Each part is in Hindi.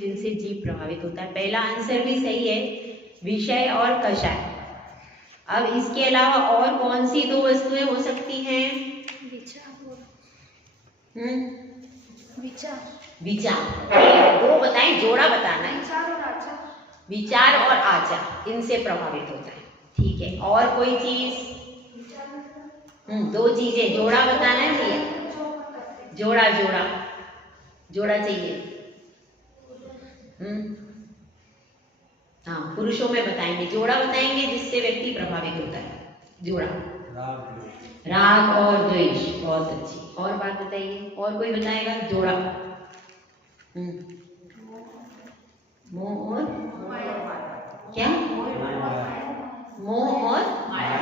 जिनसे जीव प्रभावित होता है। पहला आंसर भी सही है, विषय और कषाय। अब इसके अलावा और कौन सी दो वस्तुएं हो सकती हैं? विचार। दो बताएं, जोड़ा बताना है। विचार और आचार, इनसे प्रभावित होता है। ठीक है, और कोई चीज? दो चीजें, जोड़ा बताना है भैया। जोड़ा जोड़ा जोड़ा चाहिए। हाँ, पुरुषों में बताएंगे, जोड़ा बताएंगे जिससे व्यक्ति प्रभावित होता है। जोड़ा, राग और द्वेष। बहुत अच्छी। और बात बताइए, और कोई बताएगा? जोड़ा। मोह और क्या? मोह और माया।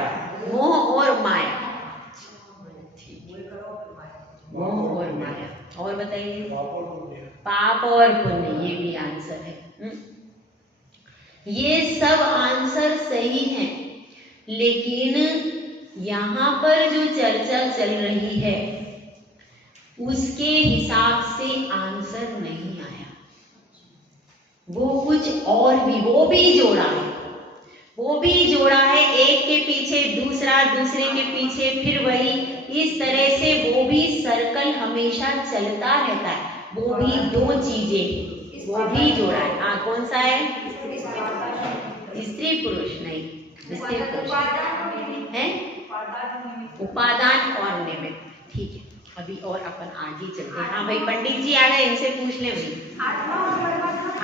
मोह और माया। मोह और माया। और बताइए? पाप और पुण्य, ये भी आंसर है। ये सब आंसर सही हैं, लेकिन यहाँ पर जो चर्चा चल रही है उसके हिसाब से आंसर नहीं आया। वो कुछ और भी, वो भी जोड़ा है, वो भी जोड़ा है, एक के पीछे दूसरा, दूसरे के पीछे फिर वही, इस तरह से वो भी सर्कल हमेशा चलता रहता है। वो भी दो चीजें, वो भी जोड़ा है। हाँ, कौन सा है? स्त्री पुरुष नहीं, स्त्री पुरुष है, उपादान और निमित्त। ठीक है, अभी और अपन आगे चलते हैं। हाँ भाई, पंडित जी आ गए, इनसे पूछ लें भाई।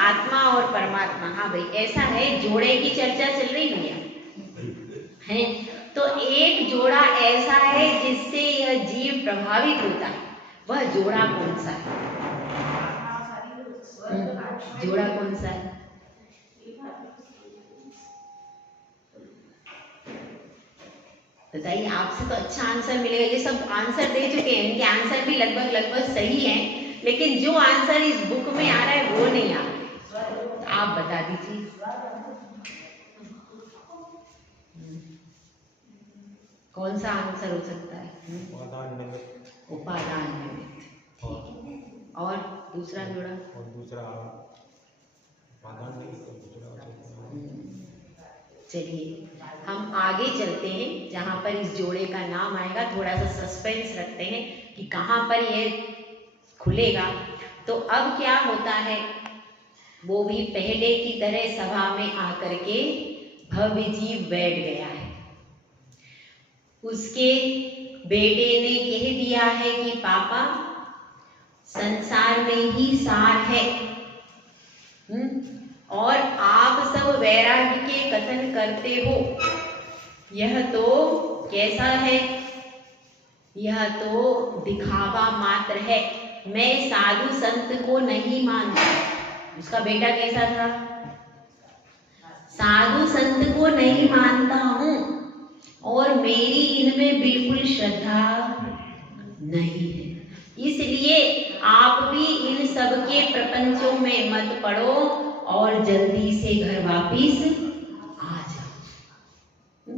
आत्मा और परमात्मा। हाँ भाई, ऐसा है, जोड़े की चर्चा चल रही भैया है। तो एक जोड़ा ऐसा है जिससे यह जीव प्रभावित होता है, वह जोड़ा कौन सा है? जोड़ा कौन सा है? बताइए, आपसे तो अच्छा आंसर मिलेगा। ये सब आंसर दे चुके हैं, इनके आंसर भी लगभग सही हैं, लेकिन जो आंसर इस बुक में आ रहा है वो नहीं आ रहा है। तो आप बता दीजिए। कौन सा आंसर हो सकता है? उपादान निमित्त। ठीक है, और दूसरा जोड़ा? और दूसरा चलिए हम आगे चलते हैं, जहां पर इस जोड़े का नाम आएगा। थोड़ा सा सस्पेंस रखते हैं कि कहां पर ये खुलेगा। तो अब क्या होता है, वो भी पहले की तरह सभा में आकर के भव्य जीव बैठ गया है। उसके बेटे ने कह दिया है कि पापा, संसार में ही सार है, और आप सब वैराग्य के कथन करते हो। यह तो कैसा है? यह तो दिखावा मात्र है। मैं साधु संत को नहीं मानता। उसका बेटा कैसा था? साधु संत को नहीं मानता हूं, और मेरी इनमें बिल्कुल श्रद्धा नहीं है। इसलिए आप भी इन सब के प्रपंचों में मत पड़ो और जल्दी से घर वापिस आ जाओ।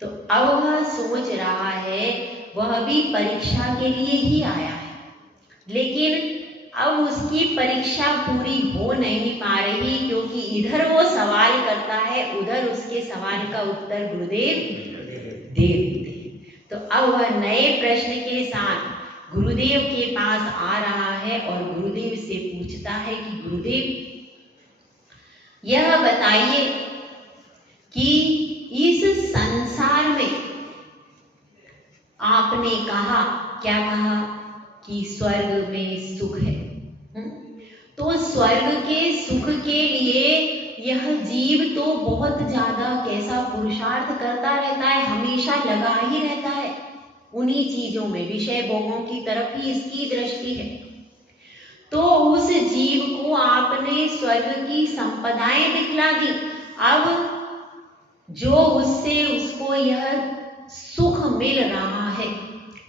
तो अब वह सोच रहा है, वह भी परीक्षा के लिए ही आया है, लेकिन अब उसकी परीक्षा पूरी हो नहीं पा रही, क्योंकि इधर वो सवाल करता है, उधर उसके सवाल का उत्तर गुरुदेव दे देते। तो अब वह नए प्रश्न के साथ गुरुदेव के पास आ रहा है और गुरुदेव से पूछता है कि गुरुदेव, यह बताइए कि इस संसार में आपने कहा, क्या कहा कि स्वर्ग में सुख है। तो स्वर्ग के सुख के लिए यह जीव तो बहुत ज्यादा कैसा पुरुषार्थ करता रहता है, हमेशा लगा ही रहता है उन्हीं चीजों में, विषय भोगों की तरफ ही इसकी दृष्टि है। तो उस जीव को आपने स्वर्ग की संपदाएं दिखला दी, अब जो उससे उसको यह सुख मिल रहा है,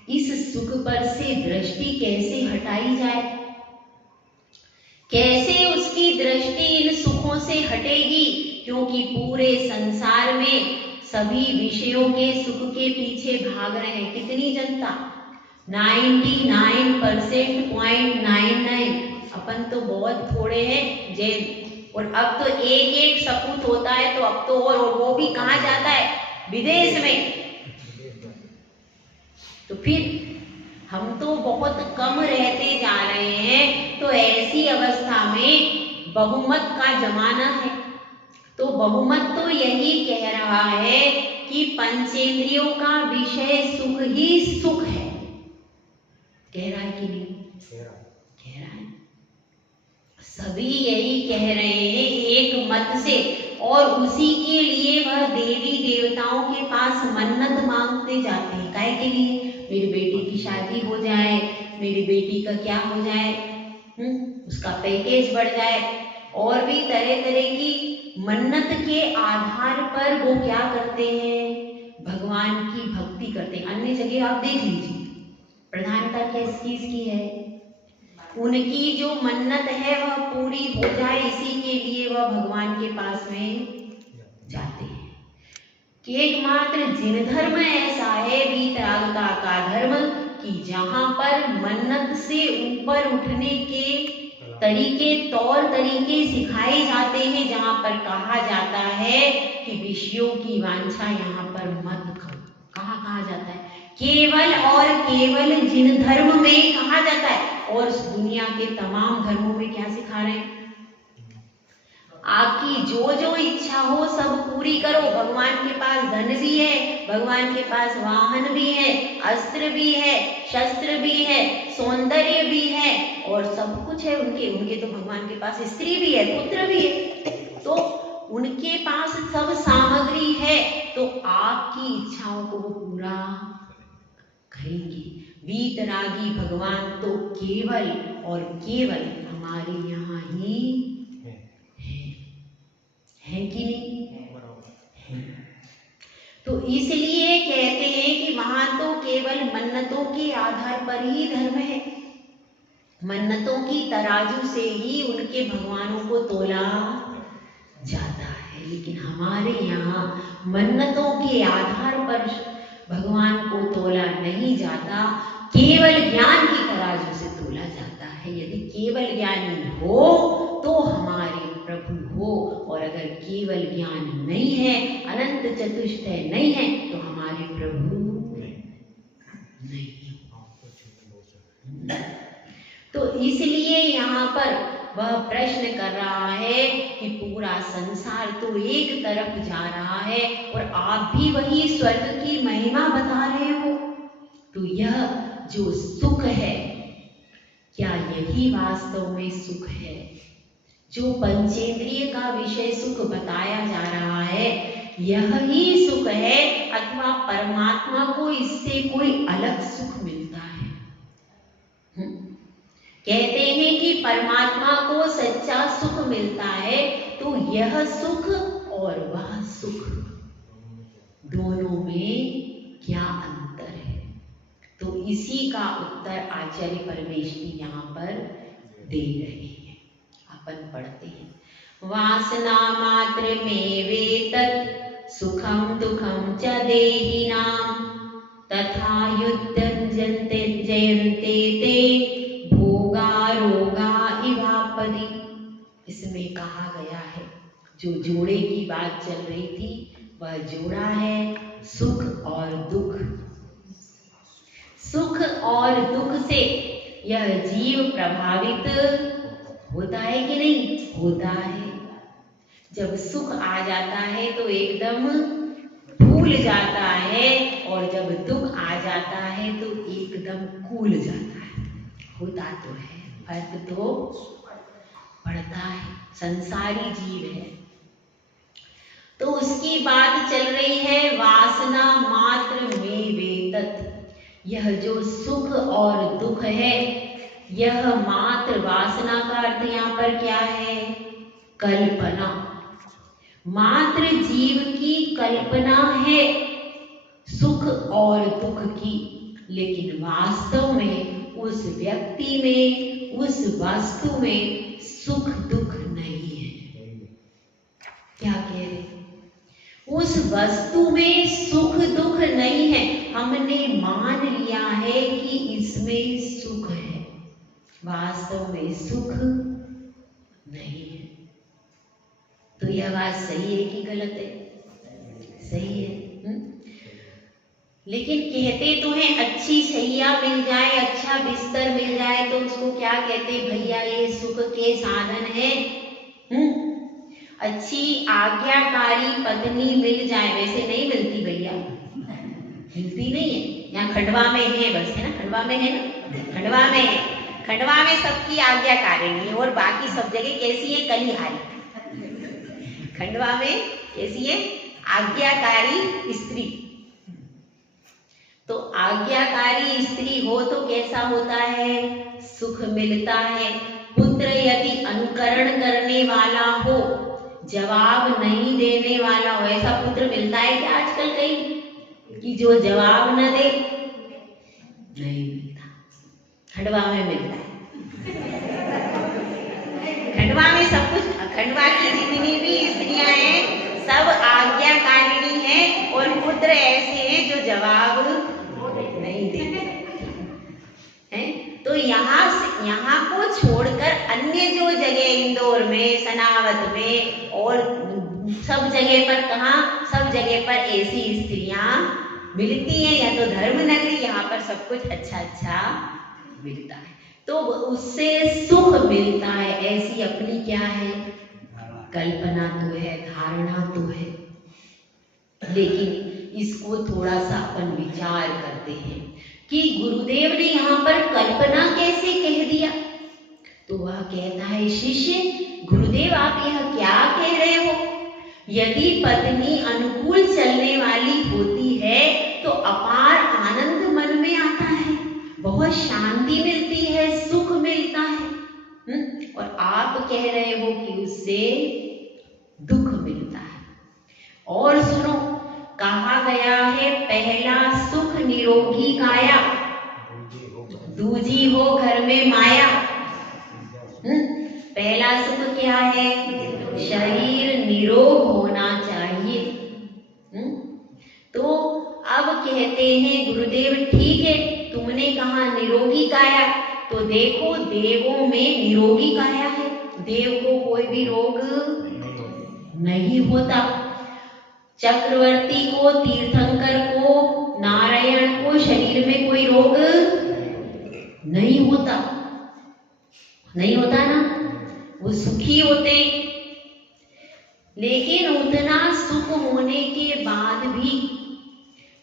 इस सुख पर से दृष्टि कैसे हटाई जाए? कैसे उसकी दृष्टि इन सुखों से हटेगी? क्योंकि पूरे संसार में सभी विषयों के सुख के पीछे भाग रहे हैं कितनी जनता? 99.99 अपन तो बहुत थोड़े हैं जैन, और अब तो एक एक सपूत होता है, तो अब तो और वो भी कहाँ जाता है, विदेश में। तो फिर हम तो बहुत कम रहते जा रहे हैं। तो ऐसी अवस्था में बहुमत का जमाना है, तो बहुमत तो यही कह रहा है कि पंचेंद्रियों का विषय सुख ही सुख है। कह रहा है कि नहीं? कह रहा है। सभी यही कह रहे हैं एक मत से, और उसी के लिए वह देवी देवताओं के पास मन्नत मांगते जाते हैं। काहे के लिए? मेरी बेटी की शादी हो जाए, मेरी बेटी का क्या हो जाए, उसका पैकेज बढ़ जाए, और भी तरह तरह की मन्नत के आधार पर वो क्या करते हैं, भगवान की भक्ति करते हैं। अन्य जगह आप देख लीजिए, प्रधानता किस चीज की है, उनकी जो मन्नत है वह पूरी हो जाए, इसी के लिए वह भगवान के पास में जाते हैं। कि एकमात्र जिन धर्म ऐसा है वीतरागता का धर्म, कि जहां पर मन्नत से ऊपर उठने के तरीके, तौर तरीके सिखाए जाते हैं, जहां पर कहा जाता है कि विषयों की वांछा यहाँ पर मत करो। कहाँ कहा जाता है? केवल और केवल जिन धर्म में कहा जाता है, और दुनिया के तमाम धर्मों में क्या सिखा रहे हैं? आपकी जो जो इच्छा हो सब पूरी करो। भगवान के पास धन भी है, भगवान के पास वाहन भी है, अस्त्र भी है, शस्त्र भी है, सौंदर्य भी है, और सब कुछ है उनके। उनके तो भगवान के पास स्त्री भी है, पुत्र भी है, तो उनके पास सब सामग्री है। तो आपकी इच्छाओं को वो पूरा करेंगे। वीतरागी भगवान तो केवल और केवल हमारे यहाँ ही है कि नहीं? है। तो इसलिए कहते हैं कि वहां तो केवल मन्नतों के आधार पर ही धर्म है, मन्नतों की तराजू से ही उनके भगवानों को तोला जाता है। लेकिन हमारे यहाँ मन्नतों के आधार पर भगवान को तोला नहीं जाता, केवल ज्ञान की तराजू से तोला जाता है। यदि केवल ज्ञानी हो तो हमारे प्रभु हो, और अगर केवल ज्ञान नहीं है, अनंत चतुष्टय नहीं है, तो हमारे प्रभु नहीं। तो इसलिए यहाँ पर वह प्रश्न कर रहा है कि पूरा संसार तो एक तरफ जा रहा है, और आप भी वही स्वर्ग की महिमा बता रहे हो। तो यह जो सुख है, क्या यही वास्तव में सुख है? जो पंचेंद्रिय का विषय सुख बताया जा रहा है, यह ही सुख है, अथवा परमात्मा को इससे कोई अलग सुख मिलता है? कहते हैं कि परमात्मा को सच्चा सुख मिलता है, तो यह सुख और वह सुख, दोनों में क्या अंतर है? तो इसी का उत्तर आचार्य परमेश्वरी यहाँ पर दे रहे हैं। अपन पढ़ते हैं। वासना मात्र में वेतत् सुखम दुखम च देहिनां, तथा युद्धन्ते जयन्ते ते भोगा रोगा इवापदि। इसमें कहा गया है, जो जोड़े की बात चल रही थी, वह जोड़ा है सुख और दुख। सुख और दुख से यह जीव प्रभावित होता है कि नहीं? होता है। जब सुख आ जाता है तो एकदम फूल जाता है, और जब दुख आ जाता है तो एकदम कूल जाता है। होता तो है, फर्क तो पड़ता है, संसारी जीव है। तो उसकी बात चल रही है, वासना मात्र में वेतत्। यह जो सुख और दुख है, यह मात्र, वासना का अर्थ यहाँ पर क्या है? कल्पना। मात्र जीव की कल्पना है सुख और दुख की, लेकिन वास्तव में उस व्यक्ति में, उस वस्तु में सुख दुख नहीं है। क्या कह रहे? उस वस्तु में सुख दुख नहीं है। हमने मान लिया है कि इसमें सुख है, वास्तव में सुख नहीं है। तो यह बात सही है कि गलत है? सही है। लेकिन कहते तो हैं अच्छी शैया मिल जाए, अच्छा बिस्तर मिल जाए तो उसको क्या कहते हैं भैया, ये सुख के साधन है। अच्छी आज्ञाकारी पत्नी मिल जाए, वैसे नहीं मिलती भैया, मिलती नहीं है। यहाँ खंडवा में है बस, है ना, खंडवा में है ना, खंडवा में है, खंडवा में सबकी आज्ञाकारिणी है और बाकी सब जगह कैसी है, कलिहारी। खंडवा में कैसी है, आज्ञाकारी स्त्री। तो आज्ञाकारी स्त्री हो तो कैसा होता है, सुख मिलता है। पुत्र यदि अनुकरण करने वाला हो, जवाब नहीं देने वाला हो, ऐसा पुत्र मिलता है क्या आजकल कहीं कि जो जवाब न दे? नहीं मिलता। खंडवा में मिलता है। खंडवा में सब कुछ, खंडवा की जितनी भी स्त्रियां हैं सब आज्ञाकारिणी हैं और पुत्र ऐसे हैं जो जवाब नहीं देते हैं। तो यहाँ को छोड़कर अन्य जो जगह इंदौर में, सनावत में और सब जगह पर, कहाँ, सब जगह पर ऐसी स्त्रियां मिलती हैं। या तो धर्म नगरी, यहाँ पर सब कुछ अच्छा अच्छा मिलता है, तो उससे सुख मिलता है। ऐसी अपनी क्या है, कल्पना तो है, धारणा तो है। लेकिन इसको थोड़ा सा अपन विचार करते हैं कि गुरुदेव ने यहाँ पर कल्पना कैसे कह दिया। तो वह कहता है, शिष्य गुरुदेव आप यह क्या कह रहे हो? यदि पत्नी अनुकूल चलने वाली होती है तो अपार आनंद मन में आता है, बहुत शांति मिलती है, सुख मिलता है। और आप कह रहे हो कि उससे दुख मिलता है। और सुनो, कहा गया है पहला सुख निरोगी काया, दूजी हो घर में माया। पहला सुख क्या है, शरीर निरोग होना चाहिए। तो अब कहते हैं गुरुदेव ठीक है, तुमने कहा निरोगी काया, तो देखो देवों में निरोगी काया है, देव को कोई भी रोग नहीं होता। चक्रवर्ती को, तीर्थंकर को, नारायण को शरीर में कोई रोग नहीं होता, नहीं होता ना, वो सुखी होते। लेकिन उतना सुख होने के बाद भी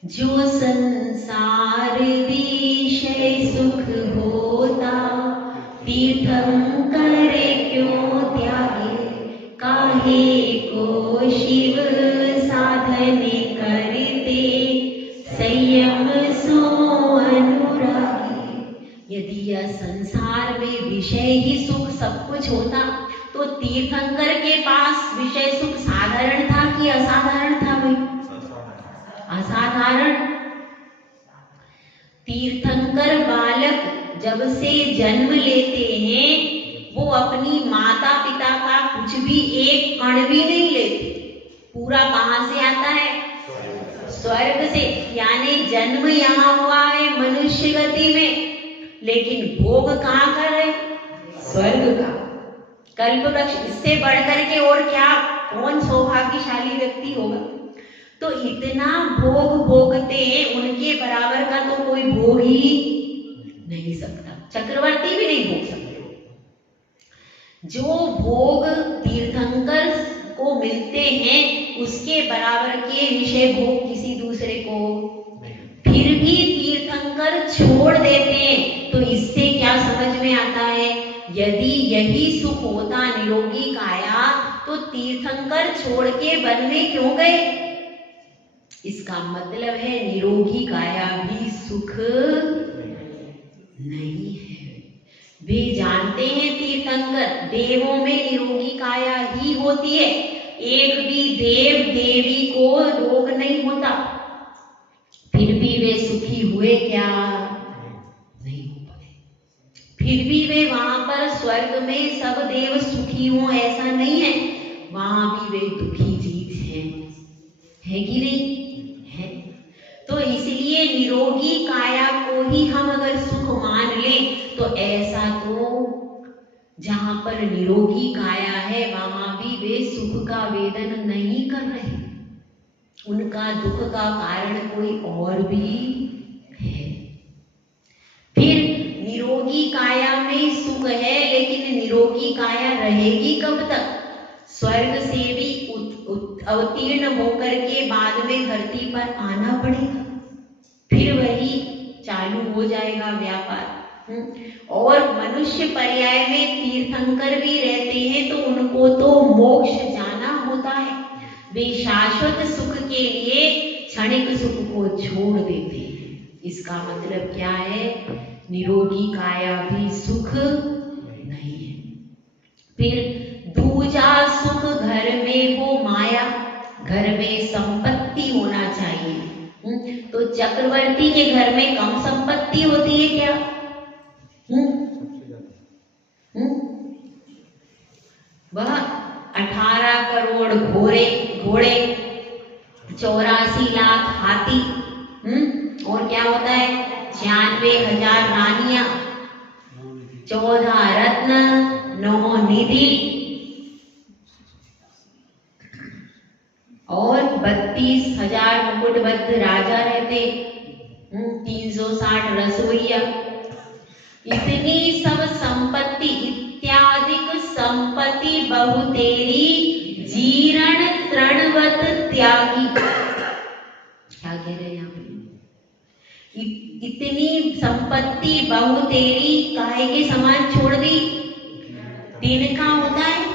जो संसार विषय सुख होता, तीर्थंकर क्यों त्यागे, काहे को शिव साधन करते, संयम सो अनुरागी। यदि यह संसार में विषय ही सुख सब कुछ होता तो तीर्थंकर के पास विषय सुख साधारण था कि असाधारण था भाई? असाधारण। तीर्थंकर बालक जब से जन्म लेते हैं वो अपनी माता पिता का कुछ भी एक कण भी नहीं लेते। पूरा कहाँ से आता है? स्वर्ग से। यानी जन्म यहाँ हुआ है मनुष्य गति में, लेकिन भोग कहाँ कर रहे? स्वर्ग का। कल्प वृक्ष, इससे बढ़कर के और क्या, कौन सौभाग्यशाली व्यक्ति होगा? तो इतना भोग भोगते हैं, उनके बराबर का तो कोई भोग ही नहीं सकता, चक्रवर्ती भी नहीं भोग सकते। जो भोग तीर्थंकर को मिलते हैं उसके बराबर के विषय भोग किसी दूसरे को, फिर भी तीर्थंकर छोड़ देते हैं। तो इससे क्या समझ में आता है, यदि यही सुख होता निरोगी काया तो तीर्थंकर छोड़ के वन में क्यों गए? इसका मतलब है निरोगी काया भी सुख नहीं है। वे जानते हैं तीर्थंकर देवों में निरोगी काया ही होती है, एक भी देव देवी को रोग नहीं होता, फिर भी वे सुखी हुए क्या? नहीं हो पाए। फिर भी वे वहां पर स्वर्ग में सब देव सुखी हों ऐसा नहीं है, वहां भी वे दुखी जीव है कि नहीं है? तो इसलिए निरोगी काया को ही हम अगर सुख मान लें तो ऐसा तो जहां पर निरोगी काया है वहां भी वे सुख का वेदन नहीं कर रहे, उनका दुख का कारण कोई और भी है। फिर निरोगी काया में सुख है, लेकिन निरोगी काया रहेगी कब तक? स्वर्ग से भी अवतीर्ण होकर के बाद में धरती पर आना पड़ेगा, फिर वही चालू हो जाएगा व्यापार। और मनुष्य पर्याय में तीर्थंकर भी रहते हैं तो उनको तो मोक्ष जाना होता है, वे शाश्वत सुख के लिए क्षणिक सुख को छोड़ देते हैं। इसका मतलब क्या है? निरोगी काया भी सुख नहीं है। फिर दूजा सुख घर में हो माया, घर में संपत्ति होना चाहिए। तो चक्रवर्ती के घर में कम संपत्ति होती है क्या? वह 18 करोड़ घोड़े 84 लाख हाथी, और क्या होता है 96,000 रानियां, 14 रत्न, 9 निधि और 32,000 मुकुटबद्ध राजा रहते, 360 रसोइया, इतनी सब संपत्ति इत्यादिक संपत्ति बहुतेरी जीर्ण तृणवत त्यागी। क्या कह रहे हैं यहाँ पे? इतनी संपत्ति बहुतेरी काहे के समान छोड़ दी? तिनका होता है,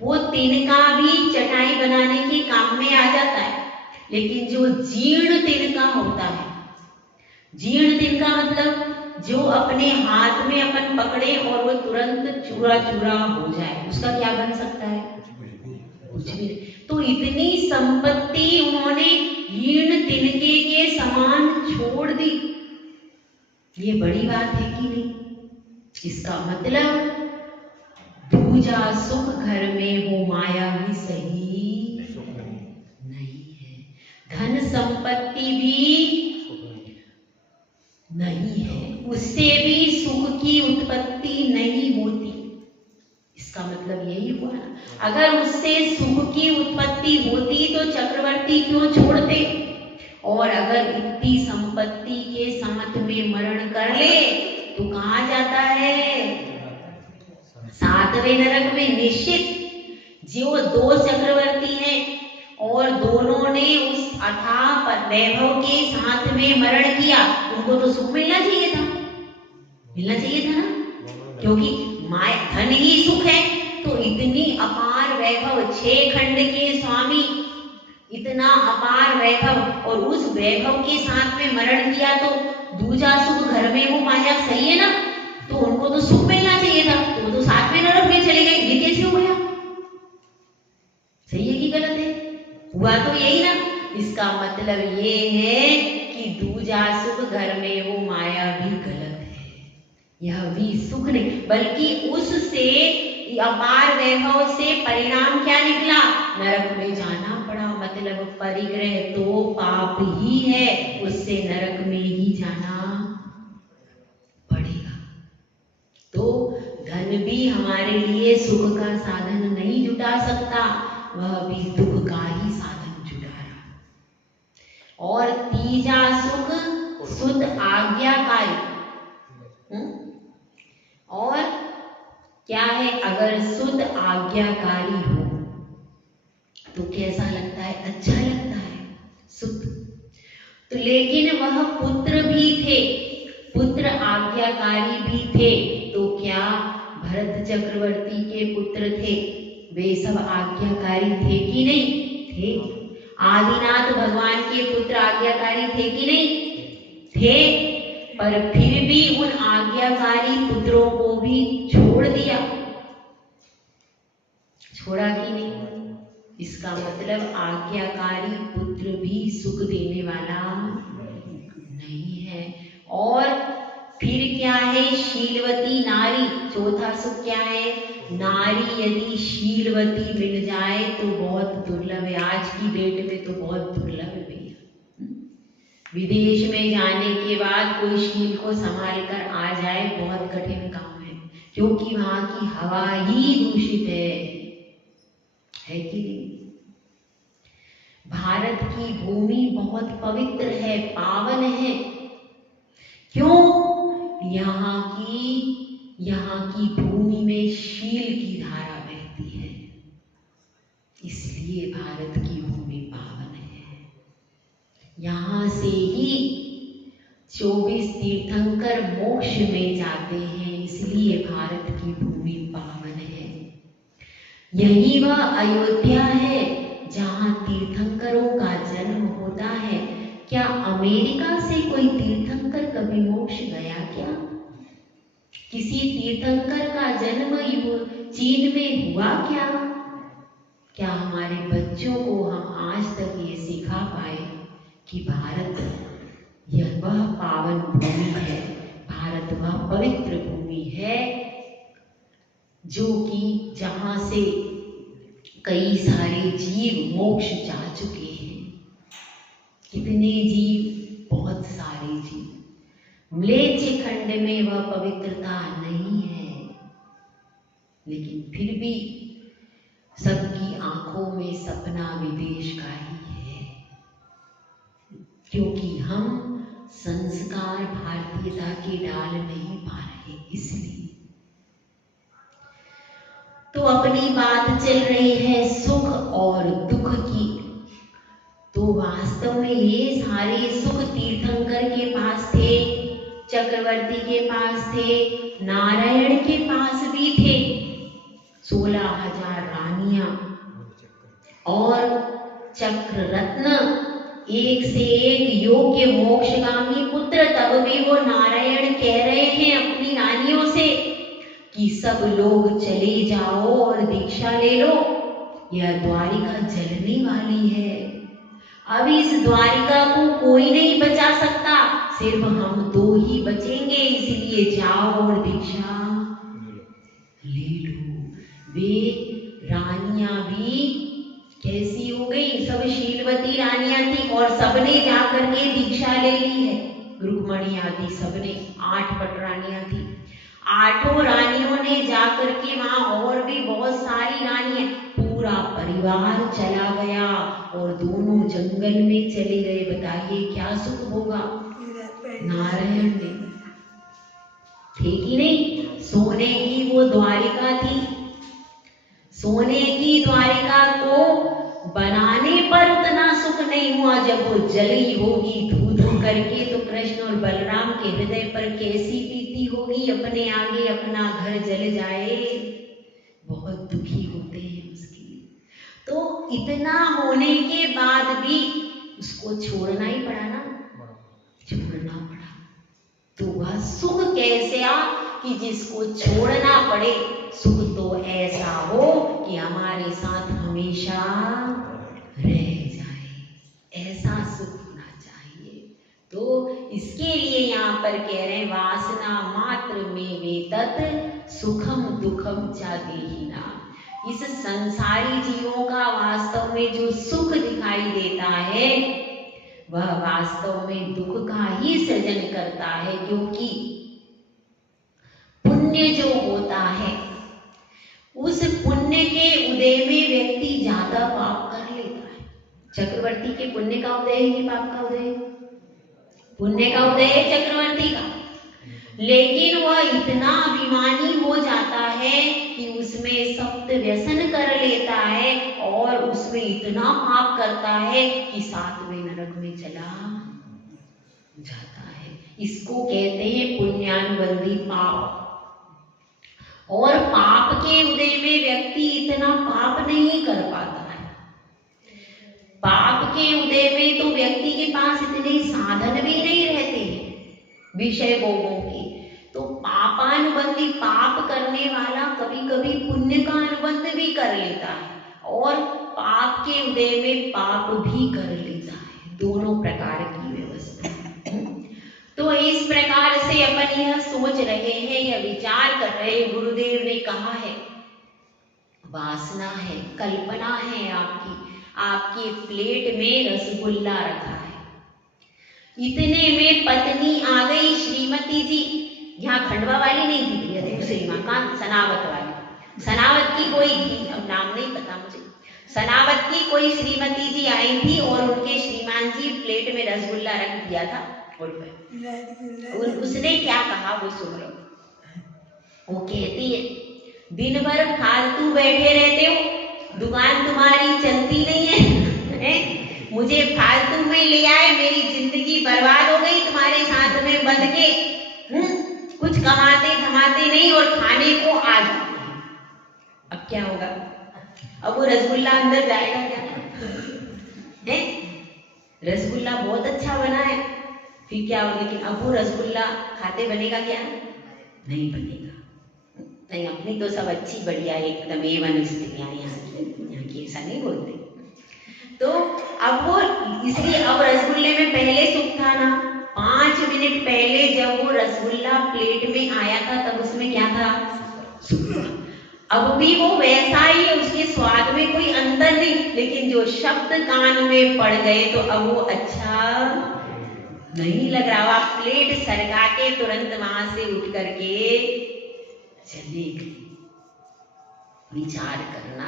वो तिनका भी चटाई बनाने के काम में आ जाता है, लेकिन जो जीर्ण तिनका होता है, जीर्ण तिनका मतलब जो अपने हाथ में अपन पकड़े और वो तुरंत चूरा चूरा हो जाए, उसका क्या बन सकता है? कुछ भी नहीं। तो इतनी संपत्ति उन्होंने जीर्ण तिनके के समान छोड़ दी, ये बड़ी बात है कि नहीं? इसका मतलब दूजा सुख घर में हो माया भी सही नहीं है, धन संपत्ति भी नहीं है, उससे भी सुख की उत्पत्ति नहीं होती। इसका मतलब यही हुआ ना, अगर उससे सुख की उत्पत्ति होती तो चक्रवर्ती क्यों छोड़ते? और अगर इतनी संपत्ति के साथ में मरण कर ले तो कहाँ जाता है? 7वें नरक में निश्चित। जो 2 चक्रवर्ती हैं और दोनों ने उस अथाह वैभव के साथ में मरण किया, उनको तो सुख मिलना चाहिए था, ना, क्योंकि माया धन ही सुख है। तो इतनी अपार वैभव, 6 खंड के स्वामी, इतना अपार वैभव और उस वैभव के साथ में मरण किया, तो दूजा सुख घर में वो माया सही है ना, तो उनको तो सुख मिलना चाहिए था, तो वो तो 7वें नरक में चले गए। ये कैसे हो गया? सही है कि गलत है? हुआ तो यही ना। इसका मतलब ये है कि दूजा सुख घर में वो माया भी गलत है, यह भी सुख नहीं, बल्कि उससे अपार वैभव से परिणाम क्या निकला? नरक में जाना पड़ा। मतलब परिग्रह तो पाप ही है, उससे नरक में ही जाना पड़ेगा। तो धन भी हमारे लिए सुख का साधन नहीं जुटा सकता, वह भी दुख का ही साधन जुटा रहा। और तीजा सुख शुद्ध आज्ञाकारी। और क्या है? अगर शुद्ध आज्ञाकारी हो तो कैसा लगता है? अच्छा लगता है, शुद्ध। तो लेकिन वह पुत्र भी थे, पुत्र आज्ञाकारी भी थे, तो क्या भरत चक्रवर्ती के पुत्र थे, वे सब आज्ञाकारी थे कि नहीं? थे। आदिनाथ भगवान के पुत्र आज्ञाकारी थे कि नहीं? थे। पर फिर भी उन आज्ञाकारी पुत्रों को भी छोड़ दिया, छोड़ा कि नहीं? इसका मतलब आज्ञाकारी पुत्र भी सुख देने वाला नहीं है। और फिर क्या है? शीलवती नारी, चौथा सुख क्या है? नारी यदि शीलवती मिल जाए तो बहुत दुर्लभ है, आज की डेट में तो बहुत दुर्लभ है भैया। विदेश में जाने के बाद कोई शील को संभाल कर आ जाए, बहुत कठिन काम है, क्योंकि वहां की हवा ही दूषित है कि नहीं? भारत की भूमि बहुत पवित्र है, पावन है। क्यों? यहाँ की भूमि में शील की धारा बहती है, इसलिए भारत की भूमि पावन है। यहाँ से ही 24 तीर्थंकर मोक्ष में जाते हैं, इसलिए भारत की भूमि पावन है। यही वह अयोध्या है जहाँ तीर्थंकरों का जन्म होता है। क्या अमेरिका से कोई तीर्थंकर कभी मोक्ष गया क्या? किसी तीर्थंकर का जन्म चीन में हुआ क्या? क्या हमारे बच्चों को हम आज तक ये सिखा पाए कि भारत यह वह पावन भूमि है, भारत वह पवित्र भूमि है जो कि जहाँ से कई सारे जीव मोक्ष जा चुके हैं। कितने जीव? बहुत सारे जीव। म्लेच्छ खंड में वह पवित्रता नहीं है, लेकिन फिर भी सबकी आंखों में सपना विदेश का ही है, क्योंकि हम संस्कार भारतीयता के डाल नहीं पा रहे। इसलिए तो अपनी बात चल रही है सुख और दुख की, तो वास्तव में ये सारे सुख तीर्थंकर के पास थे, चक्रवर्ती के पास थे, नारायण के पास भी थे। 16,000 रानियां और चक्र रत्न, एक से एक योग्य मोक्षगामी पुत्र। तब भी वो नारायण कह रहे हैं अपनी रानियों से कि सब लोग चले जाओ और दीक्षा ले लो, यह द्वारिका जलने वाली है। अब इस द्वारिका को कोई नहीं बचा सकता, सिर्फ हम दो ही बचेंगे, इसलिए जाओ और दीक्षा ले लो। वे रानियां भी कैसी हो गई? सब शीलवती रानियां थी और सबने जाकर के दीक्षा ले ली है। रुक्मणी आदि सबने, 8 पटरानियां थी, 8 रानियों ने जाकर के वहां, और भी बहुत सारी रानियां, पूरा परिवार चला गया और दोनों जंगल में चले गए। बताइए क्या सुख होगा नारायण ने, थे कि नहीं? सोने की वो द्वारिका थी, सोने की द्वारिका को बनाने पर उतना सुख नहीं हुआ, जब वो जली होगी धू धू करके तो कृष्ण और बलराम के हृदय पर कैसी बीती होगी। अपने आगे अपना घर जल जाए, बहुत दुखी होते हैं उसके लिए। तो इतना होने के बाद भी उसको छोड़ना ही पड़ा ना, छोड़ना पड़ा। तो वह सुख कैसे आ कि जिसको छोड़ना पड़े, सुख तो ऐसा हो कि हमारे साथ हमेशा रह जाए, ऐसा सुख होना चाहिए। तो इसके लिए यहाँ पर कह रहे हैं, वासना मात्र में वेतत सुखम दुखम चा देहिना। इस संसारी जीवों का वास्तव में जो सुख दिखाई देता है, वह वास्तव में दुख का ही सृजन करता है, क्योंकि पुण्य जो होता है, उस पुण्य के उदय में व्यक्ति ज्यादा पाप कर लेता है। चक्रवर्ती के पुण्य का उदय है कि पाप का उदय है? पुण्य का उदय है चक्रवर्ती का, लेकिन वह इतना अभिमानी हो जाता है कि उसमें सप्त व्यसन कर लेता है और उसमें इतना पाप करता है कि 7वें नरक में चला जाता है। इसको कहते हैं पुण्यानुबंधी पाप। और पाप के उदय में व्यक्ति इतना पाप नहीं कर पाता है। पाप के उदय में तो व्यक्ति के पास इतने साधन भी नहीं रहते विषय भोगों के, तो पापानुबंधी पाप करने वाला कभी कभी पुण्य का अनुबंध भी कर लेता है और पाप के उदय में पाप भी कर लेता है, दोनों प्रकार की व्यवस्था। तो इस प्रकार से अपन यह सोच रहे हैं, यह विचार कर रहे हैं, गुरुदेव ने कहा है वासना है, कल्पना है, आपके प्लेट में रसगुल्ला रखा है, इतने में पत्नी आ गई श्रीमती जी, यहाँ खंडवा वाली नहीं थी, दूसरी माँ का सनावत वाली, सनावत की कोई अब नाम नहीं पता मुझे, सनावत की कोई श्रीमती जी आई थी और उनके श्रीमान जी प्लेट में रसगुल्ला रख दिया था और उसने क्या कहा वो सुन लो। वो कहती है दिन भर फालतू बैठे रहते हो, दुकान तुम्हारी चलती नहीं है, मुझे फालतू में ले आए, मेरी जिंदगी बर्बाद हो गई तुम्हारे साथ में बंध के, कुछ कमाते धमाते नहीं और खाने को आ जाते हैं। अब क्या होगा? अब वो रसगुल्ला अंदर जाएगा क्या? है रसगुल्ला बहुत अच्छा बना है, फिर क्या हो, लेकिन अब वो रसगुल्ला खाते बनेगा क्या? नहीं बनेगा। नहीं, अपनी तो सब अच्छी बढ़िया एकदम A1 स्त्रियां यहाँ की, ऐसा नहीं बोलते। तो अब वो इसलिए अब रसगुल्ले में पहले सुख था ना, 5 मिनट पहले जब वो रसगुल्ला प्लेट में आया था तब उसमें क्या था? सुख था। अब भी वो वैसा ही है, उसके स्वाद में कोई अंतर नहीं, लेकिन जो शब्द कान में पड़ गए तो अब वो अच्छा नहीं लग रहा। आप प्लेट सरका के तुरंत वहां से उठ करके चले गए। विचार करना,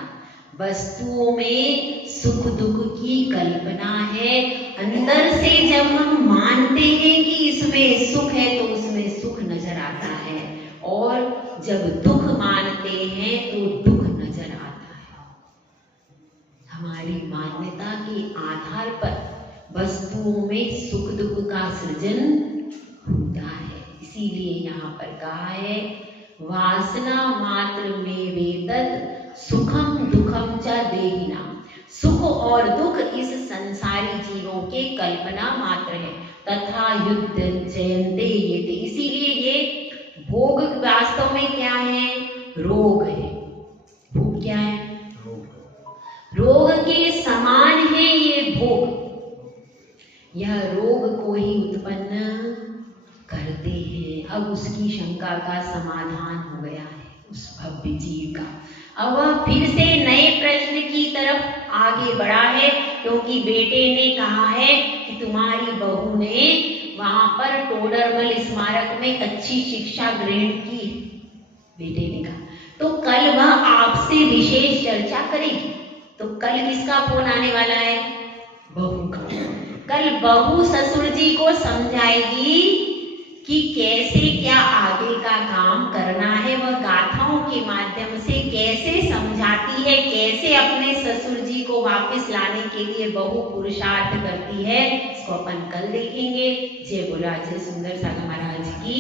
वस्तुओं में सुख दुख की कल्पना है, अंदर से जब हम मानते हैं कि इसमें सुख है तो उसमें सुख नजर आता है, और जब दुख मानते हैं तो दुख नजर आता है। हमारी मान्यता के आधार पर वस्तुओं में सुख दुख का सृजन होता है। इसीलिए यहाँ पर कहा है वासना मात्र में वेदत सुखम दुखम च देहिना, सुख और दुख इस संसारी जीवों के कल्पना मात्र है, तथा युद्ध जयन्ते येते। इसीलिए ये भोग वास्तव में क्या है? रोग है। भोग क्या है? रोग के समान है ये भोग, यह रोग को ही उत्पन्न करते हैं। अब उसकी शंका का समाधान हो गया है उस भव्य जीव का। अब वह फिर से नए प्रश्न की तरफ आगे बढ़ा है, क्योंकि बेटे ने कहा है कि तुम्हारी बहू ने वहां पर टोडरमल स्मारक में अच्छी शिक्षा ग्रहण की। बेटे ने कहा तो कल वह आपसे विशेष चर्चा करेगी। तो कल किसका फोन आने वाला है? बहू का। कल बहू ससुर जी को समझाएगी कि कैसे क्या आगे का काम करना है। वह गाथाओं के माध्यम से कैसे समझाती है, कैसे अपने ससुर जी को वापस लाने के लिए बहू पुरुषार्थ करती है, इसको अपन कल देखेंगे। जय बोला जय सुंदर सागर महाराज की।